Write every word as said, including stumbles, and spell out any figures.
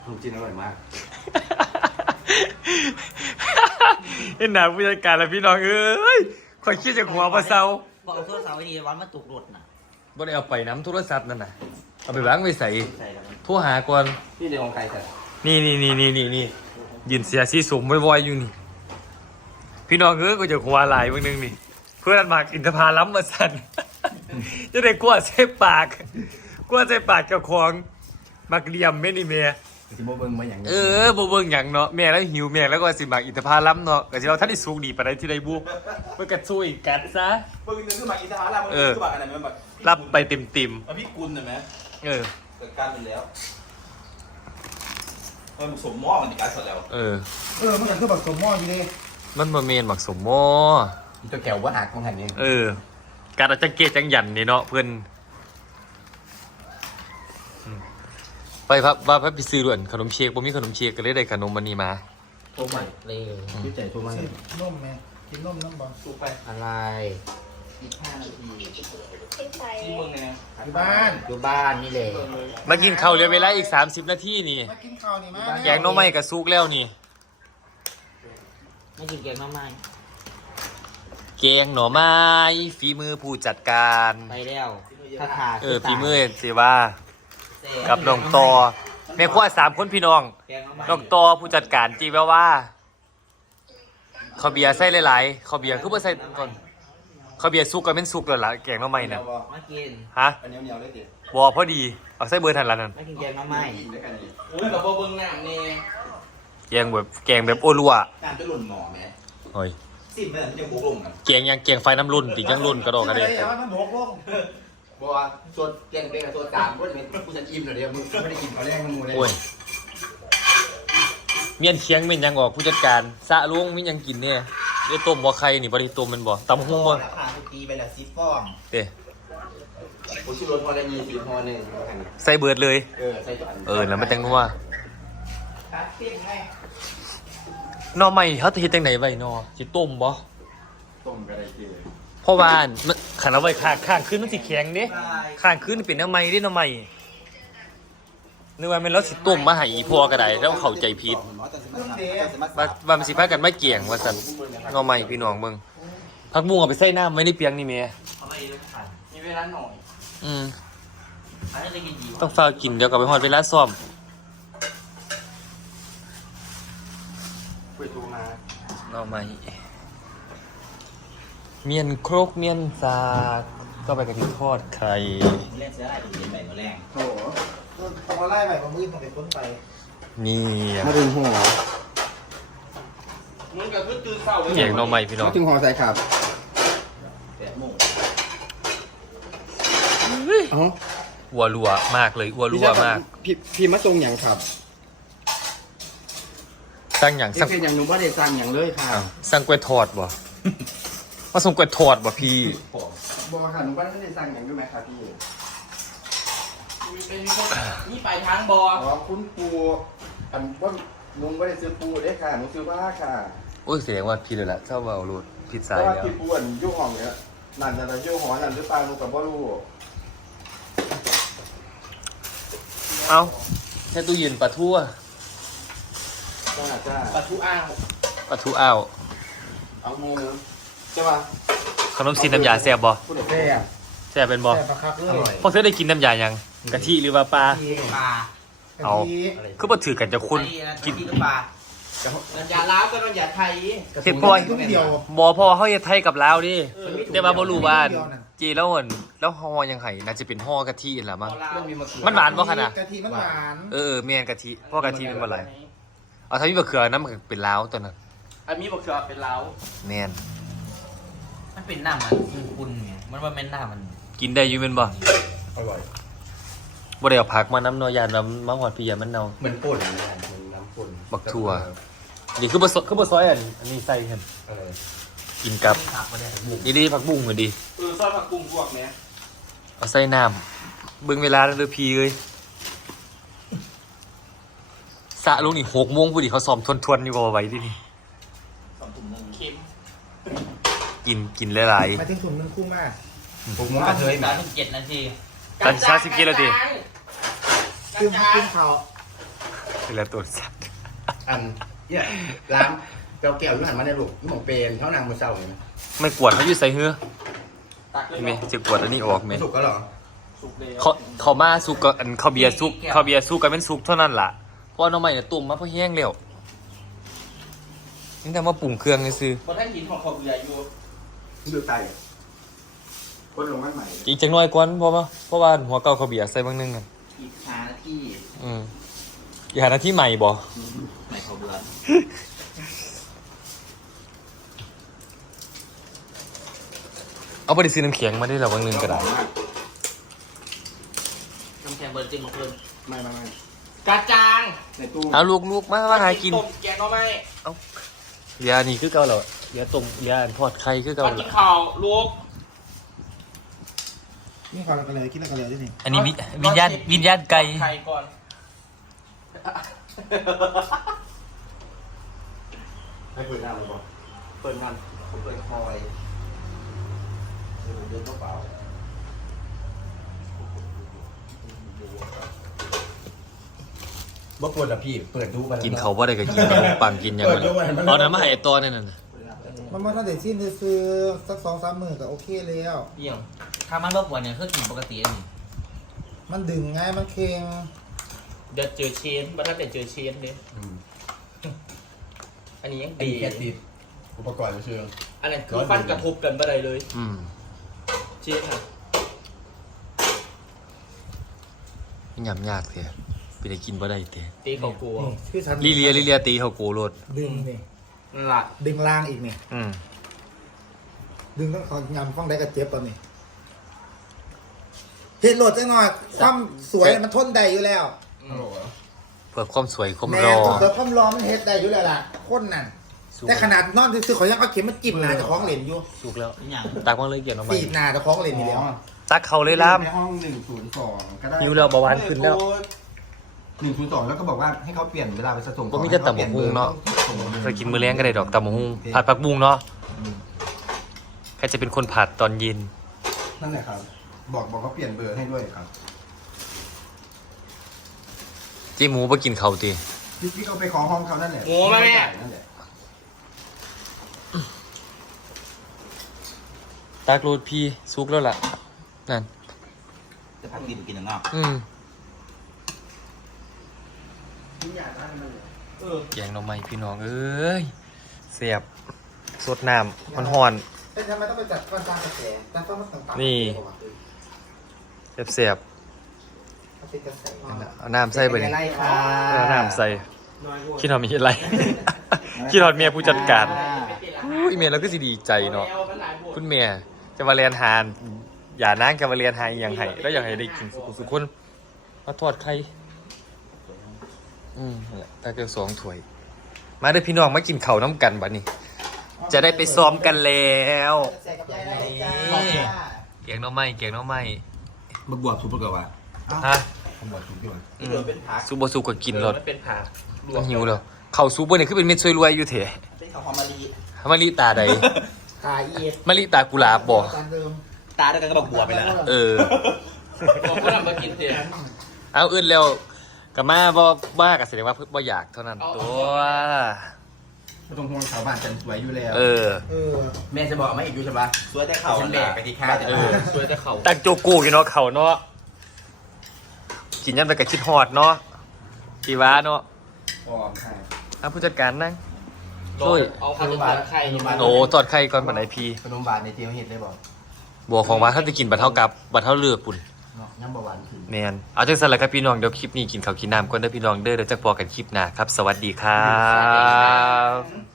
ขนมจีนอร่อยมากเห็นหน้าผู้จัดการแล้วพี่น้องเอ้ยคอยคิดจากหัวปลาเซาบอกเอาโทรศัพท์ไว้ดีวันมาตกรถน่ะบ่ได้เอาไปน้ำโทรศัพท์นั่นน่ะเอาไปวางไว้ใส่โทรหาก่อนนี่เดี๋ยวของใครแต่นี่นี่นี่นี่นี่นี่ยืนเสียสีสมวอยๆอยู่นี่พี่น้องเอ้ยก็จะหัวหลายเมื่อนึงนี่เพื่อนมากอินทผลัมมาสั่นจะได้กลัวเส้ปากกลัวเส้ปากเจ้าของมักเลี่ยมแม่นี่แม่สิบ่เบิ่งมาอย่างเออบ่เบิ่งหยังเนาะแม่แล้วหิวแม่แล้วก็สิมักอินทผลัมเนาะก็สิเราท่านได้สุกดีปานใดที่ได้บุเพิ่นก็สู้อีกกัดซะเบิ่งนึงคือหมักอินทผลัมมันคือหมักอะไรมันแบบรับไปเต็มๆเอาพี่กุลน่ะมั้ยเออเกิดการเป็นแล้วมันสมหม้อมันอีกการสดแล้วเออเออมันก็คือบักสมหม้ออยู่เลยมันบ่แม่นบักสมหม้อตัวแก้วว่าหักของหันนี่เออการเอาจังเกตจังหยันนี่เนาะเพิ่นไปครับว่าพระพิซื้อด่วนขนมเค้กบ่มีขนมเค้กก็เลยได้ขนมมันนี้มาโทรใหม่เลยพี่ใจโทรมานมแม่กินนมน้ำบอลสุกไปอะไรอีกห้านาทีที่เมืองไงอยู่บ้านอยู่บ้านนี่เลยมากินข้าวเหลือเวลาอีกสามสิบนาทีนี่มากินข้าวนี่มาแกงหน่อไม้ก็สุกแล้วนี่ไม่กินแกงหน่อไม้แกงหน่อไม้ฝีมือผู้จัดการไปแล้วถ้าขาเออฝีมือสิว่ากับน้องตอแม่ครัวสามคนพี่น้องน้องตอผู้จัดการจีแววว่าข้าวเบียร์ใส่หลายๆข้าวเบียร์คือบ่ใส่ก่อนข้าวเบียร์สุกก็เป็นสุกแล้วล่ะแกงหน่อไม้น่ะมากินฮะอันเหนียวๆเลยติบ่พอดีเอาใส่เบอร์ทันละนั่นมากินแกงหน่อไม้โอ้ยกับบ่เบิ่งน้ำนี่แกงแบบแกงแบบโอลัวน้ำจะหล่นหม้อแม่โอ้ยซิมมันจะบกลงกันแกงยังแกงไฟน้ำรุ่นติยังรุ่นกระดอกกระเดกมันบกลงบ่ว่าส่วนแกงเป็นกับตัวตามก็จะเป็นผู้จัดอิ่มเดี๋ยวมึงไม่ได้กินข้าวแรงมันมูเลยโอ้ยเมียนเคียงเมียนยังออกผู้จัดการสะลุงมียังกินเนี่ยเดี๋ยวต้มบ่ไข่นี่บ่ได้ต้มมันบ่ตำหุ้งบ่ราคาตีไปละสิบฟองเด้ผมชิโรนพอได้มีสีพอหนึ่งใส่เบิดเลยเออใส่ตัวอันเออแล้วมันจังนัวหน่อใหม่เฮาจะเฮ็ดจังได๋ไว้หน่อสิต้มบ่ต้มก็ได้กินเพราะว่ามันคันเอาไว้ข้างข้างคืนมันสิแข็งเด้ข้างคืนเป็นหน่อใหม่เด้หน่อใหม่นึกว่าแม่นเราสิต้มมาให้อีพ่อก็ได้แล้วเข้าใจผิดว่าว่ามันสิพากันมาเกี่ยงว่าซั่นหน่อใหม่พี่น้องเบิ่งผักบุ้งเอาไปใส่น้ำไว้ในเปียงนี่แม่มีเวลาหน่อยอืมอันนี้จะกินดีต้องฝ้ากินเดี๋ยวกลับไปฮอดเวลาซ้อมคุยตัวมาหน่อใหม่เมียนโครกเมียนสากก็ไปกับที่ทอดไข่เล่นเสืออะไรกินไปตัวแรงโอ้โหต้องมาไล่ไปมามืดมาไปค้นไปนี่มาดึงหัวมึงกับพึ่งตื่นเช้าเก่งหน่อใหม่พี่น้องถึงหัวใส่ครับแปดโมงอ๋อวัวรัวมากเลยวัวรัวมากพี่พี่มาตรงอย่างครับสั่งอย่างสั่งอย่างหนูว่าได้สั่งอย่างเลยค่ะสั่งกล้วยทอดบ่มาส่งกล้วยทอดบ่พี่บอกค่ะหนูว่าได้สั่งอย่างด้วยไหมครับพี่นี่ไปทางบออ๋อคุณปูอันว่าหนูไม่ได้ซื้อปูได้ค่ะหนูซื้อว่าค่ะโอ้ยเสียงว่าพี่เลยล่ะเจ้าเบาลูดผิดสายแล้วพี่ปูอันยุ่งห้องเนี้ยนั่นจะยุ่งหอนั่นหรือเปล่าหนูกับบ่รู้เอ้าแค่ตู้เย็นปลาทูอ่ะปลาทูอ้าวปลาทูอ้าวเอางูเนื้อใช่ป่ะขนมซีนน้ำยาแซ่บบ่แซ่บแซ่บเป็นบ่แซ่บปลาคักเลยพอเธอได้กินน้ำยายังกะทิหรือว่าปลาปลาเอาคือบ่ถือกันจะคุณกินปลาน้ำยาล้าวก็น้ำยาไทยเฮ็ดบ่อยบ่พอเฮาเฮ็ดไทยกับลาวดิแต่ว่าบ่รู้ว่าจีแล้วอั่นแล้วห่อยังไงน่าจะเป็นห่อกะทิล่ะมั้งมันหวานบ่คั่นน่ะกะทิมันหวานเออแม่นกะทิเพราะกะทิมันบ่หลายเอาถ้ามีบะเขือน้ำมันเป็นลาวตัวนั้นอันมีบะเขือเป็นลาวแม่นมันเป็นน้ำมันคุณไงมันว่าแม่นน้ำมันกินได้อยู่แม่นบ่อร่อยบ่ได้เอาผักมาน้ำเนาะยานน้ำมะฮอดพี่ยามันเนาเหมือนป่นนะน้ำป่นบักถั่วนี่คือบ่ซอยคือบ่ซอยอันอันนี้ใส่หั่นเออกินกับนี่ดีผักบุ้งก็ดีเออซอยผักบุ้งพวกเนี้ยเอาใส่น้ำเบิ่งเวลาแล้วเด้อพี่เอ้ยสะลงนี่หกโมงพอดีเขาซ้อมทวนๆอยู่บ่ไหวดินี่สองถุงนึงเค็มกินกินหลายๆมาถึงถุงนึงคุ้มมากผมว่ากระเทยสามสิบเจ็ดนาทีกันชาสิบกิโลนาทีขึ้นขึ้นเขาเวลาตัวสัตว์อันเนี่ยร้านเจ้าแก้วอยูหันมาในลูกยี่หมองเปรนเท่านางมือเศร้าเห็นไหมไม่กวดเขาอยู่ใส่เฮือตักเลยเห็นไหมจะกวดอันนี้ออกไหมไม่สุกก็หรอสุกเลยเขาเขามาสุกกับอันเขาเบียร์สุกเขาเบียร์สุกกันเป็นสุกเท่านั้นล่ะเพราะน้องใหม่เนี่ยตุ่มมาเพราะแห้งแล้วนี่แต่มาปรุงเครื่องนี่ซื้อพอท่านหินของเขาเบียร์อยู่ดูไตคนลงไม่ใหม่อีกจังน้อยกว่าเพราะว่าเพราะว่าหัวเก่าเขาเบียร์ใส่บางนึงกันอีกหานาที่อืมอย่าหาหน้าที่ใหม่บ่ในเขาเบียร์เอาไปดิซื้อน้ำแข็งมาได้หรอบางนึงก็ได้น้ำแข็งเบอร์จริงของเพิ่นไม่ไม่ไม่กระจางในตู้เอาลูกลูกมามาหากินต้มแกงหน่อไม้เบียร์นี่คือเก่าเหรอเบียร์ต้มเบียร์ทอดไข่คือเก่ามาเหรกิอนข้าวลูกนี่ข้าวกันเลยกินแล้วกันเลยที่นี่อันนี้วิวิญญาณวิญญาณไก่ไข่ก่อนให้เปิดหน้าเลยบ่เปิดมันผมเปิดคอยเดี๋ยวผมเดินเข้าเปล่าบ่ปวดละพี่เปิดดูไปกินเขาว่าได้ก็กินขนมปังกินอย่างนั้นเอาน้ำมาให้ไอ้ตัวนี่น่ะมันมาตั้งแต่สิ้นซื้อสักสองสามหมื่นก็โอเคแล้วเยี่ยมถ้ามันเมื่อวันเนี่ยคือกินปกติอันนี้มันดึงง่ายมันเค็งเดี๋ยวเจอเชนบัตรเดี๋ยวเจอเชนเนี่ยอืมอันนี้ยังอันดีนี้แค่ติดอุปกรณ์เชิงอันนั้นคือฟันกระทบกันบ่ได้เลยอืมเชนค่ะยำยากเถอะไปได้กินบ่ได้เถอะตีเขากลัวนี่ชื่อฉันลิเลียลิเลียตีเขาโกรธดึงนี่นั่นล่ะดึงล่างอีกนี่อืมดึงต้องขอยำฟ้องได้กับเจ็บตอนนี้เห็นโหลดจังหน่อยความสวยมันทนได้อยู่แล้วๆฮัลโหลเหรอเพื่อความสวยความแม่รอตัวความร้อนมันเฮ็ดได้อยู่แล้วล่ะคนนั่นแต่ขนาดนอนซื้อๆเขายังเอาเข็มมาจิ้มหน้าเจะคล้าของเหรนอยู่สุกแล้วอย่างตักมาเลยเกี่ยวน้ำมันปีดหน้าเจะคล้าของเหรนนี่แล้วตักเขาเลยล่ามในห้องหนึ่งศูนย์สองก็ได้หิวแล้วเบาหวานขึ้นแล้วหนึ่งศูนย์สองแล้วก็บอกว่าให้เขาเปลี่ยนเวลาไปส่งบ่มีแต่ตำบักหุ่งเนาะ ไปกินมื้อแรงก็ได้ดอกตำบักหุ่งผัดผักบุ้งเนาะใครจะเป็นคนผัดตอนเย็นนั่นแหละครับ บอกบอกเขาเปลี่ยนเบอร์ให้ด้วยครับเจ๊หมูบ่กินเขาวติพี่พี่เขาไปขอห้องเขานั่นแหละโง่มาแม่นั่นแหละตักโรดพี่สุกแล้วล่ะนั่นจะพักกินกินอย่างนอกอืมเออแกงหน่อไม้พี่น้องเอ้ยเสียบสดน้ำมันห่อนแต่ทำไมต้องไปจัดฟันตามกระแสแต่ฟันมันต่างๆนี่ เสียบเสียบมันเป็นกระแสๆเอาน้ำใส่ไปเลยไล่ค่ะเอาน้ำใส่คิดหอดมีอะไร คิดหอดเมียผู้จัดการอุ้ยเมียเราก็สิดีใจเนาะคุณเมียจะมาเรียนหานอย่านั่งจะมาเรียนหาอหย่างไห้แล้วอยากให้ได้กินสุขสุขคนมาทอดไข่อืมนั่นแหละตาเกียวสองถ้วย มาเด้อพี่น้องมากินข้าวน้ำกันบัดนี้ จะได้ไปซ้อมกันแล้วแสกับยายได้เลยจ้าเกียงหน้องไม้เกียงหน้องไม้มาบวชสุปกว่าฮะผมบวชสุปด้วยอืมเหลือเป็นผักซุปบ่ซุปก็กินรสมันเป็นผักมันหิวแล้วข้าวซุปบ่เนี่ยคือเป็นเม็ดช่วยรวยอยู่เถอะเป็นข้าวหอมมะลิมะลิตาใดขายเอียดมะลิตากุหลาบบ่จานเดิมตาด้วยกันก็บอกบัวไปแล้วเออบอกว่าทำมากินเถอะเอาอื่นแล้วก็มาบ่บ้าก็แสดงว่าเพิ่นบ่อยากเท่านั้นตัวไม่ต้องห่วงชาวบ้านจันสวยอยู่แล้วเออเออแม่จะบอกไม่อีกอยู่ใช่ปะสวยแต่เข่าฉันแบกไปที่ค่ายแต่เออสวยแต่เข่าตั้งโจโก้อยู่เนาะเขาเนาะกินยำไปก็คิดฮอดเนาะพี่ว่าเนาะปลอมใช่เอาผู้จัดการนั่งโดยเอาข้าวต้มผัดไข่นี่มาโอ้ทอดไข่ก่อนปานใดพี่ขนมบาทในเตียวเห็ดได้บอกบัวของว่าถ้าจะกินบัดเท่ากับบัดเท่าเลือกปุ่นเนาะน้ำบาหวานขึ้นแมนเอาจังซั่นล่ะครับพี่น้องเดี๋ยวคลิปนี้กินข้าวกินน้ำก่อนเด้อพี่น้องเด้อเดี๋ยวจะพอกันคลิปหน้าครับ สวัสดีครับ